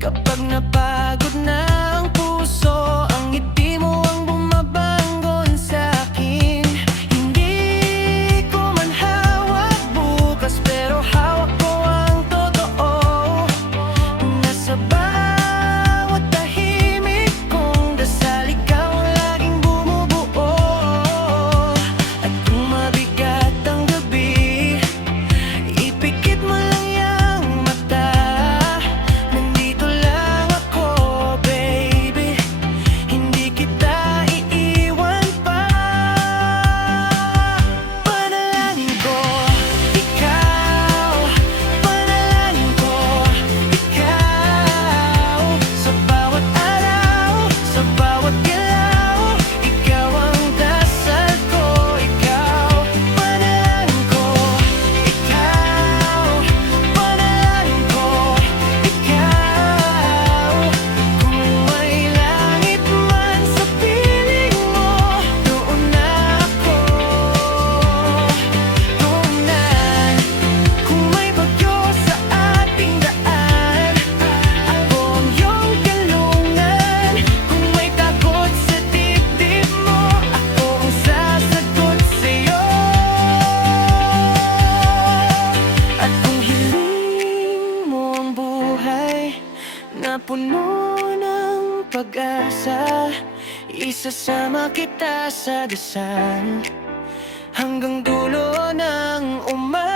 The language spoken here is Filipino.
Kapag napagod na ang puso, ang ngiti mo ang bumabangon sa'kin. Hindi ko man hawak bukas, pero hawak ko ang totoo. Nasa bawat tahimik kong dasal, ikaw ang laging bumubuo. At kung mabigat ang gabi, ipikit mo lang yang mata. Nandito lang ako, baby, hindi kita iiwan pa. Panalangin ko, ikaw. Panalangin ko, ikaw. Sa bawat araw, sa bawat galaw, ikaw ang dasal ko, ikaw. Panalangin ko, ikaw. Panalangin ko, ikaw. Kung may langit man sa piling mo, doon na ako. Doon na. Kung may bagyo sa ating daan, ako ang iyong kalungan. Kung may takot sa dibdib mo, ako ang sasagot sa'yo. At kung hiling mo ang buhay na puno ng pag-asa, isasama kita sa dasal hanggang dulo ng umaga.